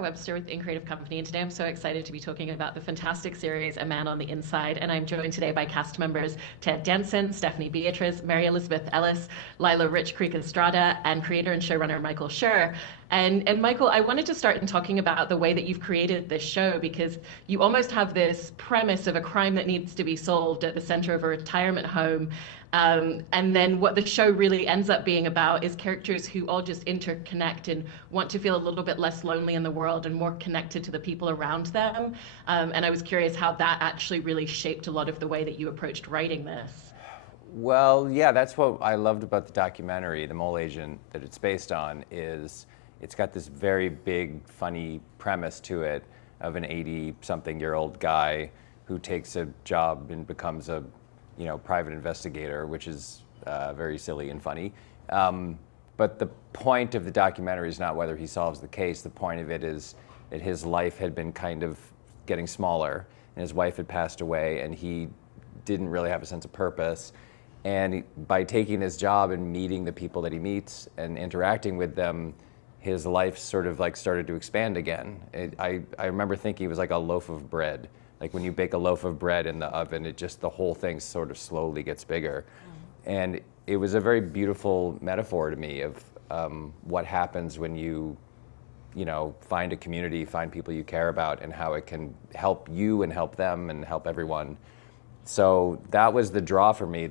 Webster with In Creative Company, and today I'm so excited to be talking about the fantastic series A Man on the Inside. And I'm joined today by cast members Ted Danson, Stephanie Beatriz, Mary Elizabeth Ellis, Lilah Richcreek Estrada, and creator and showrunner Michael Schur. And Michael, I wanted to start in talking about the way that you've created this show, because you almost have this premise of a crime that needs to be solved at the center of a retirement home. And then what the show really ends up being about is characters who all just interconnect and want to feel a little bit less lonely in the world and more connected to the people around them. And I was curious how that actually really shaped a lot of the way that you approached writing this. Well, yeah, that's what I loved about the documentary, The Mole Agent, that it's based on, is it's got this very big, funny premise to it of an 80-something-year-old guy who takes a job and becomes a private investigator, which is very silly and funny. But the point of the documentary is not whether he solves the case. The point of it is that his life had been kind of getting smaller, and his wife had passed away, and he didn't really have a sense of purpose. And by taking this job and meeting the people that he meets and interacting with them, his life sort of like started to expand again. I remember thinking it was like a loaf of bread. Like when you bake a loaf of bread in the oven, the whole thing sort of slowly gets bigger. And it was a very beautiful metaphor to me of what happens when you find a community, find people you care about, and how it can help you and help them and help everyone. So that was the draw for me.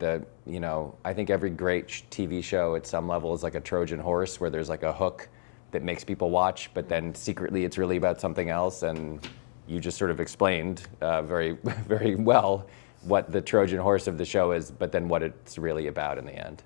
I think every great TV show at some level is like a Trojan horse, where there's like a hook that makes people watch, but then secretly it's really about something else. And you just sort of explained very, very well what the Trojan horse of the show is, but then what it's really about in the end.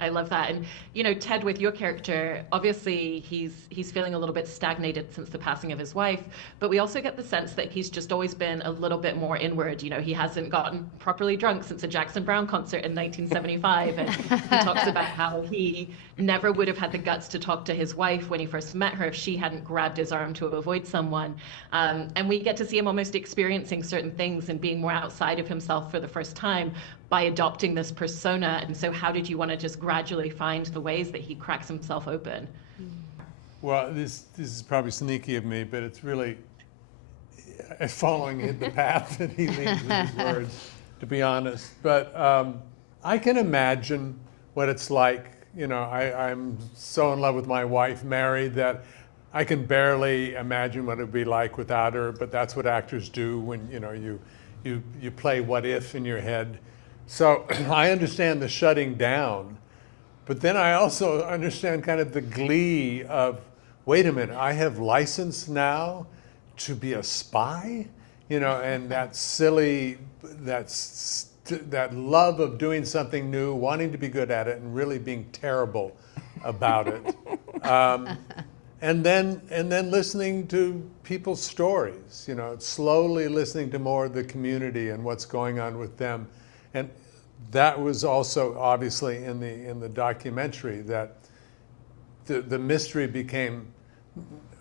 I love that. And, Ted, with your character, obviously he's feeling a little bit stagnated since the passing of his wife, but we also get the sense that he's just always been a little bit more inward. He hasn't gotten properly drunk since a Jackson Browne concert in 1975. And he talks about how he never would have had the guts to talk to his wife when he first met her if she hadn't grabbed his arm to avoid someone. And we get to see him almost experiencing certain things and being more outside of himself for the first time by adopting this persona. And so how did you want to just gradually find the ways that he cracks himself open? Well, this is probably sneaky of me, but it's really following the path that he leads with his words, to be honest. But I can imagine what it's like. I'm so in love with my wife, married, that I can barely imagine what it would be like without her, but that's what actors do when you play what if in your head. So I understand the shutting down, but then I also understand kind of the glee of, wait a minute, I have license now to be a spy, and that silly, that love of doing something new, wanting to be good at it, and really being terrible about it. And then listening to people's stories, slowly listening to more of the community and what's going on with them. And that was also obviously in the documentary, that the mystery became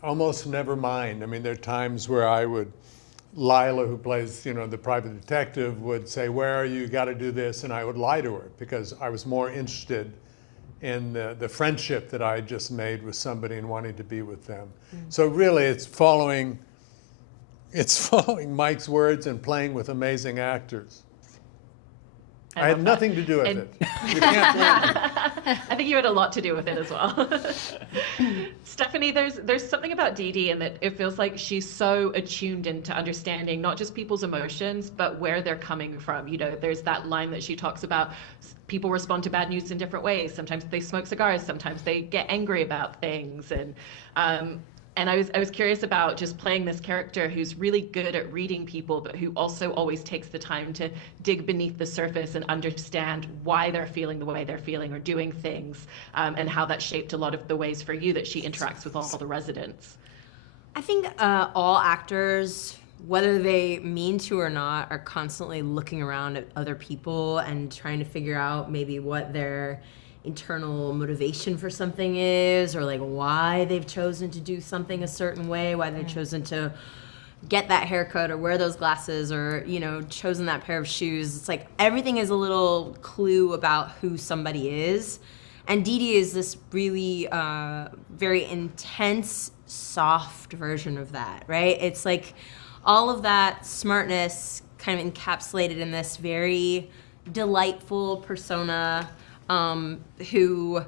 almost never mind. I mean, there are times where Lilah, who plays, the private detective, would say, "Where are you? You got to do this," and I would lie to her because I was more interested in the friendship that I just made with somebody and wanting to be with them. So really, it's following Mike's words and playing with amazing actors. I had nothing to do with it. You can't blame me. I think you had a lot to do with it as well. Stephanie, there's something about Dee Dee in that it feels like she's so attuned into understanding not just people's emotions, but where they're coming from. There's that line that she talks about, people respond to bad news in different ways. Sometimes they smoke cigars, sometimes they get angry about things. And I was curious about just playing this character who's really good at reading people, but who also always takes the time to dig beneath the surface and understand why they're feeling the way they're feeling or doing things, and how that shaped a lot of the ways for you that she interacts with all the residents. I think all actors, whether they mean to or not, are constantly looking around at other people and trying to figure out maybe what their internal motivation for something is, or like why they've chosen to do something a certain way, why they've chosen to get that haircut or wear those glasses, or chosen that pair of shoes. It's like everything is a little clue about who somebody is. And Dee Dee is this really very intense soft version of that, right? It's like all of that smartness kind of encapsulated in this very delightful persona who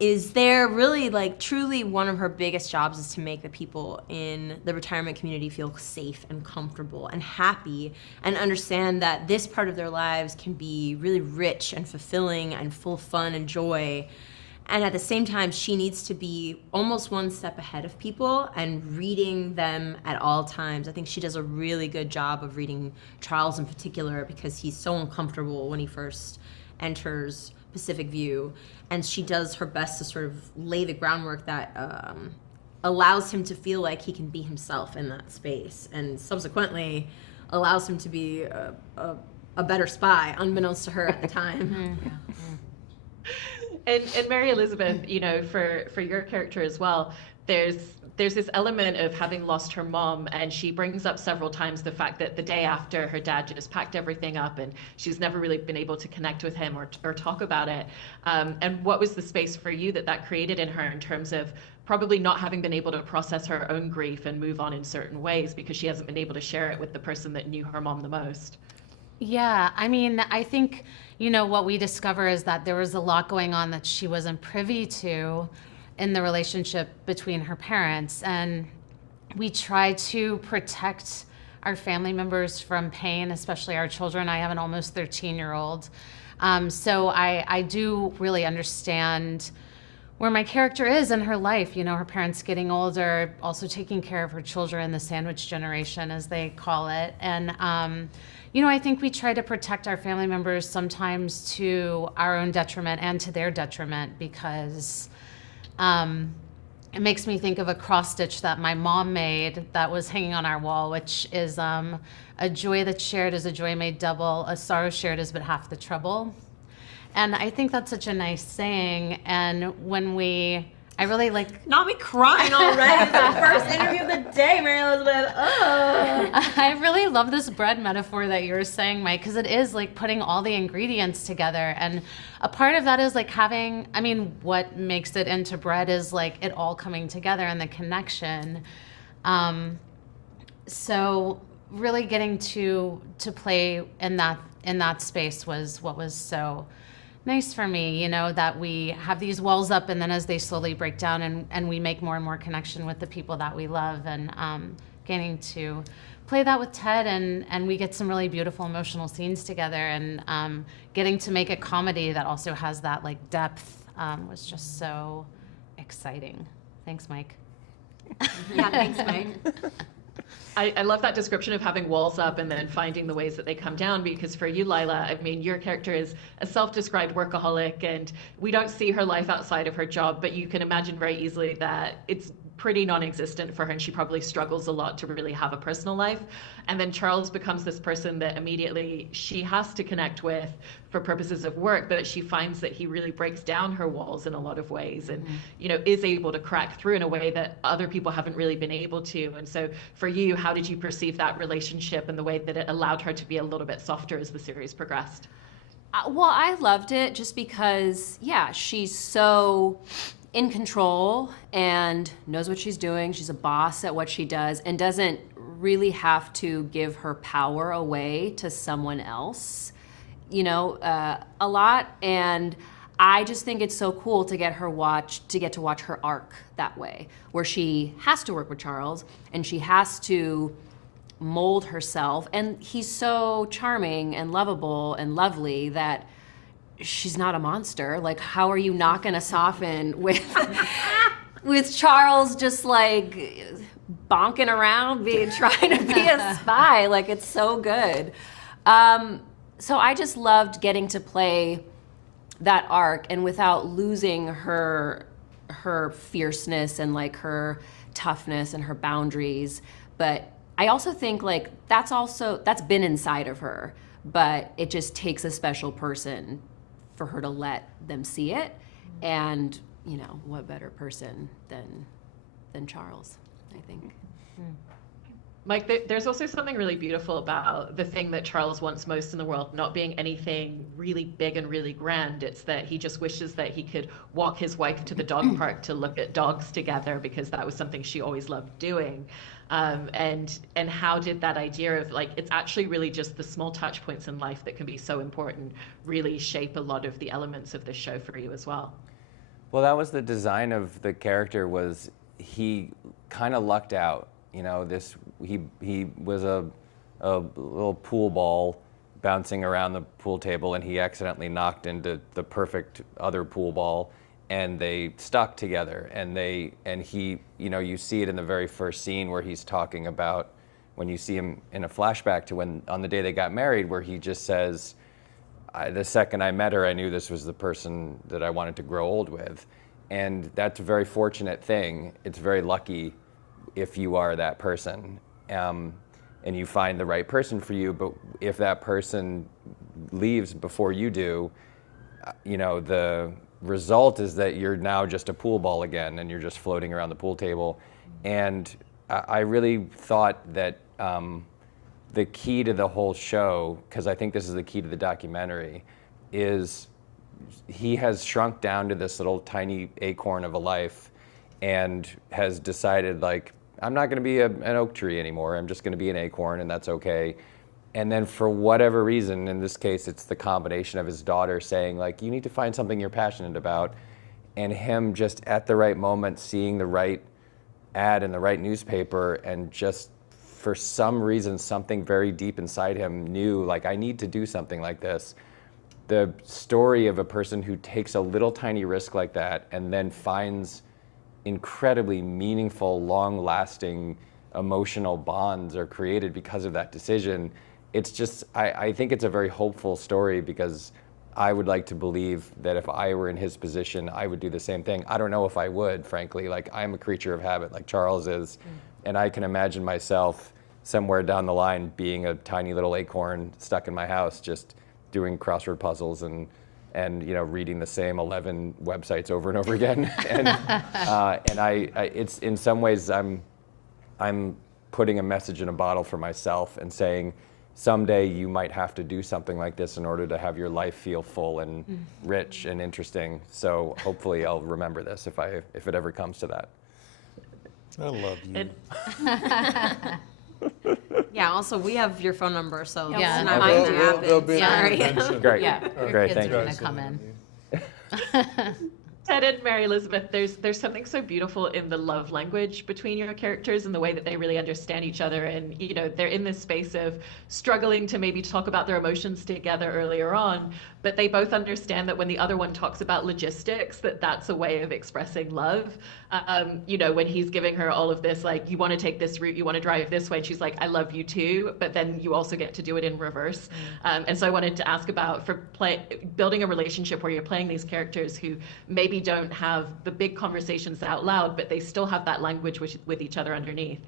is there really, like, truly one of her biggest jobs is to make the people in the retirement community feel safe and comfortable and happy and understand that this part of their lives can be really rich and fulfilling and full of fun and joy. And at the same time, she needs to be almost one step ahead of people and reading them at all times. I think she does a really good job of reading Charles in particular because he's so uncomfortable when he first enters Pacific View. And she does her best to sort of lay the groundwork that allows him to feel like he can be himself in that space, and subsequently allows him to be a better spy, unbeknownst to her at the time. And Mary Elizabeth, you know, for your character as well, there's this element of having lost her mom, and she brings up several times the fact that the day after her dad just packed everything up and she's never really been able to connect with him or talk about it. And what was the space for you that created in her in terms of probably not having been able to process her own grief and move on in certain ways because she hasn't been able to share it with the person that knew her mom the most? Yeah, I mean, I think, you know, what we discover is that there was a lot going on that she wasn't privy to in the relationship between her parents. And we try to protect our family members from pain, especially our children. I have an almost 13-year-old. So I do really understand where my character is in her life. You know, her parents getting older, also taking care of her children, the sandwich generation, as they call it. And, you know, I think we try to protect our family members sometimes to our own detriment and to their detriment because it makes me think of a cross stitch that my mom made that was hanging on our wall, which is a joy that's shared is a joy made double, a sorrow shared is but half the trouble. And I think that's such a nice saying. And when I really like... Not me crying already. It's the first interview of the day, Mary Elizabeth. I really love this bread metaphor that you were saying, Mike, because it is like putting all the ingredients together. And a part of that is like having, I mean, what makes it into bread is like it all coming together and the connection. So really getting to play in that space was what was so nice for me, you know, that we have these walls up and then as they slowly break down and we make more and more connection with the people that we love, and getting to play that with Ted and we get some really beautiful emotional scenes together, and getting to make a comedy that also has that like depth was just so exciting. Thanks, Mike. Yeah, thanks, Mike. I love that description of having walls up and then finding the ways that they come down, because for you, Lilah, I mean, your character is a self-described workaholic and we don't see her life outside of her job, but you can imagine very easily that it's pretty non-existent for her and she probably struggles a lot to really have a personal life. And then Charles becomes this person that immediately she has to connect with for purposes of work, but she finds that he really breaks down her walls in a lot of ways and, you know, is able to crack through in a way that other people haven't really been able to. And so for you, how did you perceive that relationship and the way that it allowed her to be a little bit softer as the series progressed? Well, I loved it just because, yeah, she's so in control and knows what she's doing. She's a boss at what she does and doesn't really have to give her power away to someone else, you know, a lot. And I just think it's so cool to get to watch her arc that way, where she has to work with Charles and she has to mold herself. And he's so charming and lovable and lovely that she's not a monster. Like, how are you not going to soften with Charles just like bonking around, trying to be a spy? Like, it's so good. So I just loved getting to play that arc, and without losing her fierceness and like her toughness and her boundaries. But I also think like that's been inside of her, but it just takes a special person for her to let them see it. And, you know, what better person than Charles, I think. Mike, there's also something really beautiful about the thing that Charles wants most in the world not being anything really big and really grand. It's that he just wishes that he could walk his wife to the dog park to look at dogs together, because that was something she always loved doing. And how did that idea of, like, it's actually really just the small touch points in life that can be so important really shape a lot of the elements of this show for you as well? Well, that was the design of the character. Was he kind of lucked out? You know, he was a little pool ball bouncing around the pool table, and he accidentally knocked into the perfect other pool ball, and they stuck together. And he, you know, you see it in the very first scene where he's talking about, when you see him in a flashback to when on the day they got married, where he just says, the second I met her, I knew this was the person that I wanted to grow old with. And that's a very fortunate thing. It's very lucky if you are that person, and you find the right person for you. But if that person leaves before you do, you know, the result is that you're now just a pool ball again, and you're just floating around the pool table. And I really thought that the key to the whole show, because I think this is the key to the documentary, is he has shrunk down to this little tiny acorn of a life and has decided, like, I'm not going to be an oak tree anymore. I'm just going to be an acorn, and that's okay. And then for whatever reason, in this case, it's the combination of his daughter saying, like, you need to find something you're passionate about, and him just at the right moment seeing the right ad in the right newspaper, and just for some reason, something very deep inside him knew, like, I need to do something like this. The story of a person who takes a little tiny risk like that and then finds incredibly meaningful, long-lasting emotional bonds are created because of that decision. It's just, I think it's a very hopeful story, because I would like to believe that if I were in his position, I would do the same thing. I don't know if I would, frankly. Like, I'm a creature of habit, like Charles is, and I can imagine myself somewhere down the line being a tiny little acorn stuck in my house, just doing crossword puzzles and you know, reading the same 11 websites over and over again. And I it's, in some ways, I'm putting a message in a bottle for myself and saying, someday you might have to do something like this in order to have your life feel full and rich and interesting. So hopefully I'll remember this if it ever comes to that. I love you. Yeah, also, we have your phone number, so Yeah, not mine going to too. They'll be happen. in Sorry. mention. Great. Yeah. Great, Kids thank are you. gonna come in. Ted and Mary Elizabeth, there's something so beautiful in the love language between your characters and the way that they really understand each other. And, you know, they're in this space of struggling to maybe talk about their emotions together earlier on, but they both understand that when the other one talks about logistics, that's a way of expressing love. You know, when he's giving her all of this, like, you want to take this route, you want to drive this way, and she's like, I love you too, but then you also get to do it in reverse. And so I wanted to ask about, building a relationship where you're playing these characters who maybe don't have the big conversations out loud, but they still have that language with each other underneath.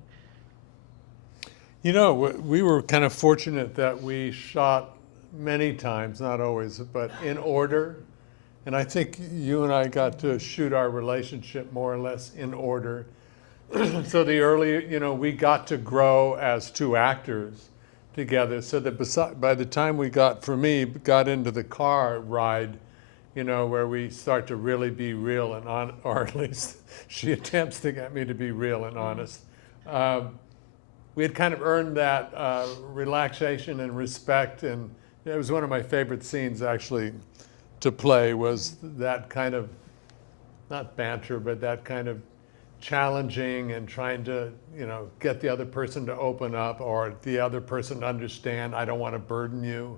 You know, we were kind of fortunate that we shot many times, not always, but in order. And I think you and I got to shoot our relationship more or less in order. So we got to grow as two actors together. So that by the time we got into the car ride, you know, where we start to really be real and honest, or at least she attempts to get me to be real and honest. We had kind of earned that relaxation and respect, and it was one of my favorite scenes actually to play, was that kind of, not banter, but that kind of challenging and trying to, you know, get the other person to open up, or the other person to understand, I don't want to burden you,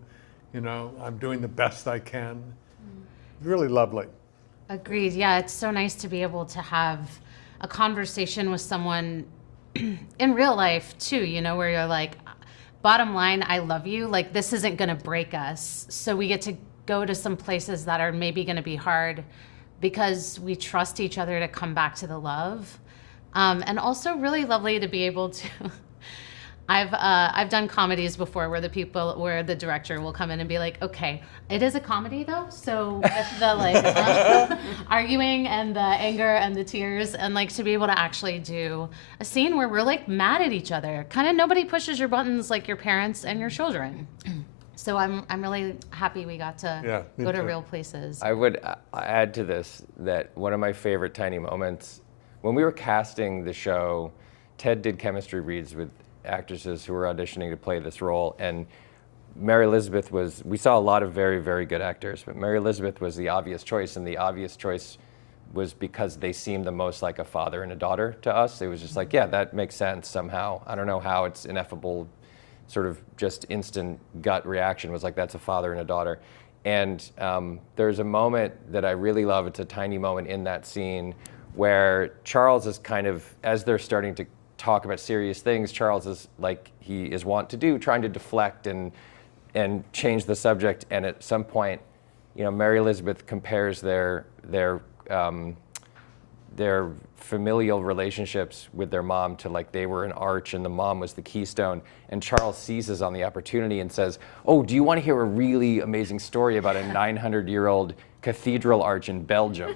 you know, I'm doing the best I can. Really lovely. Agreed. Yeah, it's so nice to be able to have a conversation with someone in real life too, you know, where you're like, bottom line, I love you. Like, this isn't going to break us. So we get to go to some places that are maybe going to be hard because we trust each other to come back to the love. And also really lovely to be able to I've done comedies before where the director will come in and be like, okay, it is a comedy though, so with the arguing and the anger and the tears, and like to be able to actually do a scene where we're like mad at each other, kind of nobody pushes your buttons like your parents and your children. So I'm really happy we got to go to real places. I would add to this that one of my favorite tiny moments, when we were casting the show, Ted did chemistry reads with actresses who were auditioning to play this role, and Mary Elizabeth we saw a lot of very, very good actors, but Mary Elizabeth was the obvious choice, and the obvious choice was because they seemed the most like a father and a daughter to us. It was just like, yeah, that makes sense somehow. I don't know how, it's ineffable, sort of just instant gut reaction was like, that's a father and a daughter. And there's a moment that I really love, it's a tiny moment in that scene, where Charles is kind of, as they're starting to talk about serious things, Charles is, like he is wont to do, trying to deflect and change the subject. And at some point, you know, Mary Elizabeth compares their familial relationships with their mom to like they were an arch and the mom was the keystone. And Charles seizes on the opportunity and says, oh, do you want to hear a really amazing story about a 900-year-old cathedral arch in Belgium?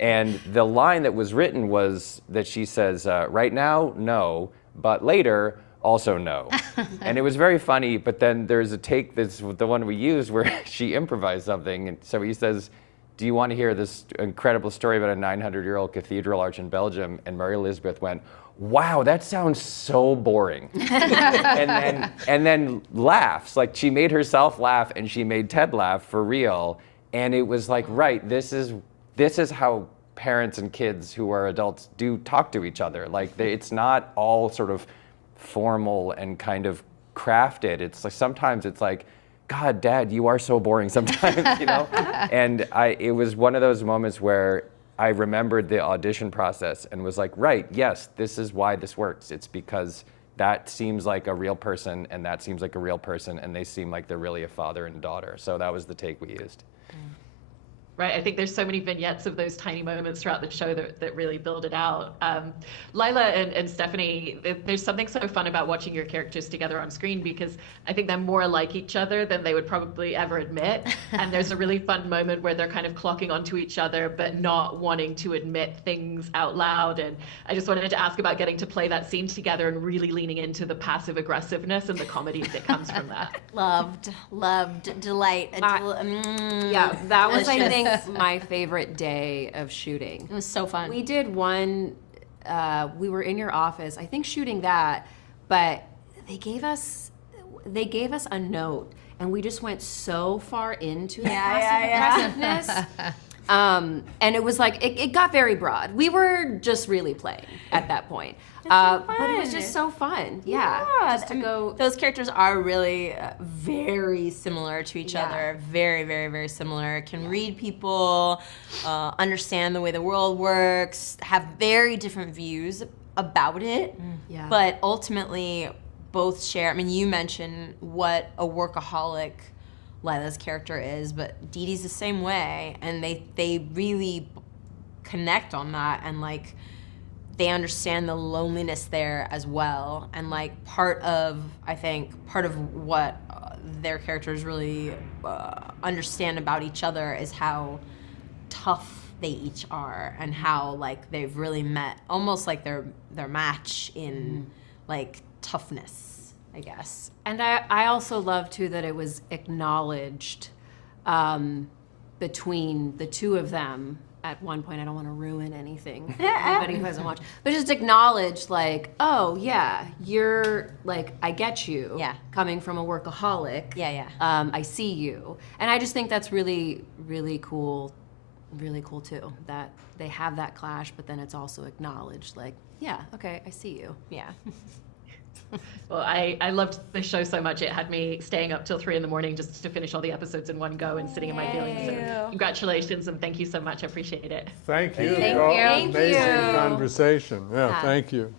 And the line that was written was that she says, right now, no, but later, also no. And it was very funny, but then there's a take, that's the one we used, where she improvised something. And so he says, do you want to hear this incredible story about a 900-year-old cathedral arch in Belgium? And Mary Elizabeth went, wow, that sounds so boring. and then laughs, like she made herself laugh and she made Ted laugh for real. And it was like, right, this is how parents and kids who are adults do talk to each other. Like it's not all sort of formal and kind of crafted. It's like, sometimes it's like, God, Dad, you are so boring sometimes, you know? And it was one of those moments where I remembered the audition process and was like, right, yes, this is why this works. It's because that seems like a real person and that seems like a real person and they seem like they're really a father and daughter. So that was the take we used. Right, I think there's so many vignettes of those tiny moments throughout the show that really build it out. Lilah and Stephanie, there's something so fun about watching your characters together on screen because I think they're more like each other than they would probably ever admit. And there's a really fun moment where they're kind of clocking onto each other but not wanting to admit things out loud. And I just wanted to ask about getting to play that scene together and really leaning into the passive aggressiveness and the comedy that comes from that. Loved, delight. Yeah, that was, I think, my favorite day of shooting. It was so fun. We did one, we were in your office, I think shooting that, but they gave us a note and we just went so far into the passive aggressiveness. And it was like, it got very broad. We were just really playing at that point. But it was just so fun. Yeah. Just to go. Those characters are really very similar to each other. Very, very, very similar. Can read people, understand the way the world works, have very different views about it. Yeah. But ultimately, both share. I mean, you mentioned what a workaholic Lilah's character is, but Dee Dee's the same way, and they really connect on that, and like they understand the loneliness there as well. And like part of what their characters really understand about each other is how tough they each are, and how like they've really met almost like their match in like toughness, I guess. And I also love too that it was acknowledged between the two of them at one point. I don't want to ruin anything for anybody who hasn't watched, but just acknowledged like, oh yeah, you're like, I get you. Yeah. Coming from a workaholic. Yeah. I see you, and I just think that's really, really cool. Really cool too that they have that clash, but then it's also acknowledged. Like, yeah, okay, I see you. Yeah. Well, I loved the show so much. It had me staying up till 3 a.m. just to finish all the episodes in one go and sitting in my feelings. So congratulations and thank you so much. I appreciate it. Thank you. Thank Oh, you. amazing conversation. Yeah, thank you.